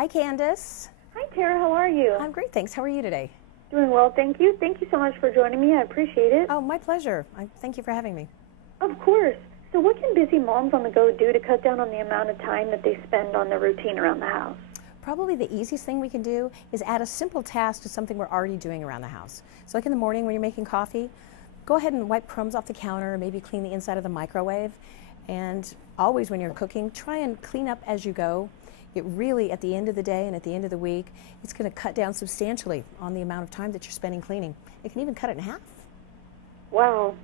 Hi, Candace. Hi, Tara. How are you? I'm great, thanks. How are you today? Doing well, thank you. Thank you so much for joining me. I appreciate it. Oh, my pleasure. Thank you for having me. Of course. So what can busy moms on the go do to cut down on the amount of time that they spend on their routine around the house? Probably the easiest thing we can do is add a simple task to something we're already doing around the house. So like in the morning when you're making coffee, go ahead and wipe crumbs off the counter, maybe clean the inside of the microwave. And always when you're cooking, try and clean up as you go. It really, at the end of the day and at the end of the week, it's going to cut down substantially on the amount of time that you're spending cleaning. It can even cut it in half. Wow.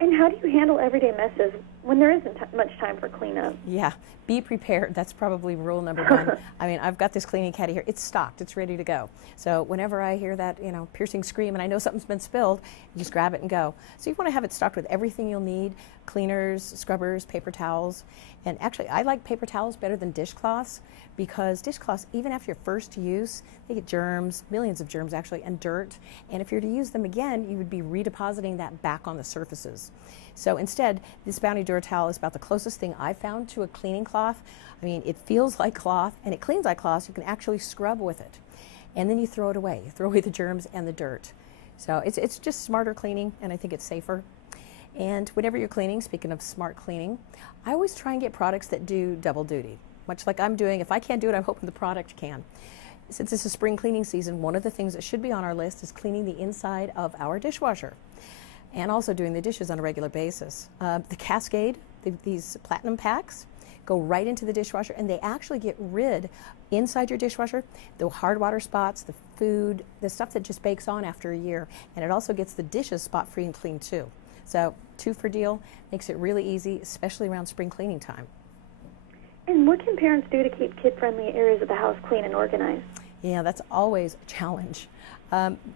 And how do you handle everyday messes when there isn't much time for cleanup? Yeah, be prepared. That's probably rule number one. I mean, I've got this cleaning caddy here. It's stocked. It's ready to go. So whenever I hear that, piercing scream and I know something's been spilled, you just grab it and go. So you want to have it stocked with everything you'll need: cleaners, scrubbers, paper towels. And actually, I like paper towels better than dishcloths because dishcloths, even after your first use, they get germs, millions of germs actually, and dirt. And if you're to use them again, you would be redepositing that back on the surfaces. So instead, this Bounty Dura towel is about the closest thing I've found to a cleaning cloth. I mean, it feels like cloth and it cleans like cloth. So you can actually scrub with it. And then you throw it away. You throw away the germs and the dirt. So it's just smarter cleaning, and I think it's safer. And whenever you're cleaning, speaking of smart cleaning, I always try and get products that do double duty. Much like I'm doing, if I can't do it, I'm hoping the product can. Since it's a spring cleaning season, one of the things that should be on our list is cleaning the inside of our dishwasher and also doing the dishes on a regular basis. The Cascade, these platinum packs, go right into the dishwasher, and they actually get rid, inside your dishwasher, the hard water spots, the food, the stuff that just bakes on after a year, and it also gets the dishes spot-free and clean too. So 2 for deal, makes it really easy, especially around spring cleaning time. And what can parents do to keep kid-friendly areas of the house clean and organized? Yeah, that's always a challenge.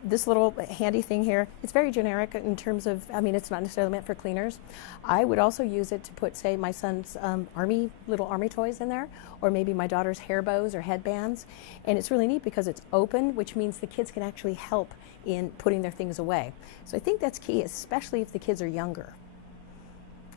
This little handy thing here, it's very generic in terms of, it's not necessarily meant for cleaners. I would also use it to put, say, my son's little army toys in there, or maybe my daughter's hair bows or headbands. And it's really neat because it's open, which means the kids can actually help in putting their things away. So I think that's key, especially if the kids are younger.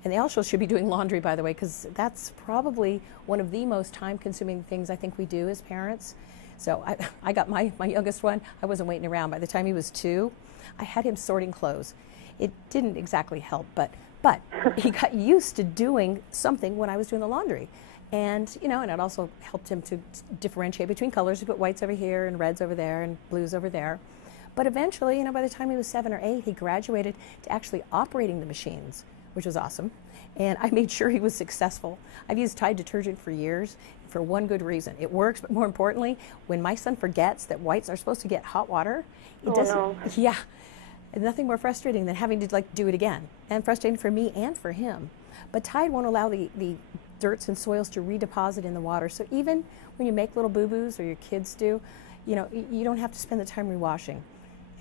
And they also should be doing laundry, by the way, because that's probably one of the most time-consuming things I think we do as parents. So I got my youngest one. I wasn't waiting around. By the time he was 2, I had him sorting clothes. It didn't exactly help, but he got used to doing something when I was doing the laundry. And, and it also helped him to differentiate between colors. He put whites over here and reds over there and blues over there. But eventually, by the time he was 7 or 8, he graduated to actually operating the machines, which was awesome. And I made sure he was successful. I've used Tide detergent for years for one good reason. It works, but more importantly, when my son forgets that whites are supposed to get hot water, it doesn't. No. Yeah, nothing more frustrating than having to do it again, and frustrating for me and for him. But Tide won't allow the dirts and soils to redeposit in the water. So even when you make little boo-boos, or your kids do, you don't have to spend the time rewashing.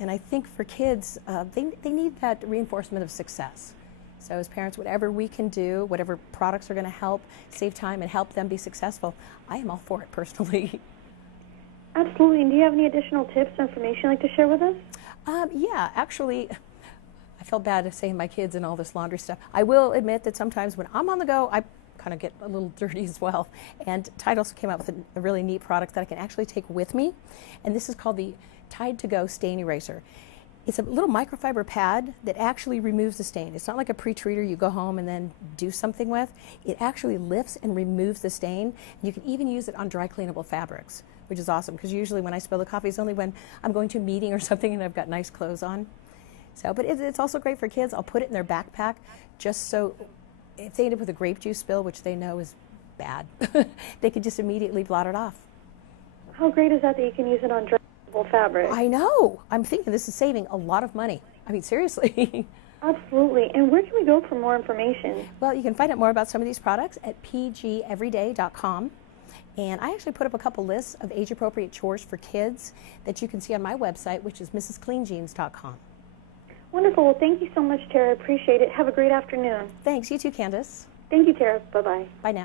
And I think for kids, they need that reinforcement of success. So as parents, whatever we can do, whatever products are going to help save time and help them be successful, I am all for it personally. Absolutely. And do you have any additional tips or information you'd like to share with us? Yeah, actually, I felt bad saying my kids and all this laundry stuff. I will admit that sometimes when I'm on the go, I kind of get a little dirty as well. And Tide also came out with a really neat product that I can actually take with me. And this is called the Tide to Go Stain Eraser. It's a little microfiber pad that actually removes the stain. It's not like a pre-treater you go home and then do something with. It actually lifts and removes the stain. You can even use it on dry cleanable fabrics, which is awesome because usually when I spill the coffee, it's only when I'm going to a meeting or something and I've got nice clothes on. So, but it's also great for kids. I'll put it in their backpack just so if they end up with a grape juice spill, which they know is bad, they could just immediately blot it off. How great is that you can use it on dry fabric? I know. I'm thinking this is saving a lot of money. I mean, seriously. Absolutely. And where can we go for more information? Well, you can find out more about some of these products at pgeveryday.com. And I actually put up a couple lists of age-appropriate chores for kids that you can see on my website, which is mrscleanjeans.com. Wonderful. Well, thank you so much, Tara. I appreciate it. Have a great afternoon. Thanks. You too, Candace. Thank you, Tara. Bye-bye. Bye now.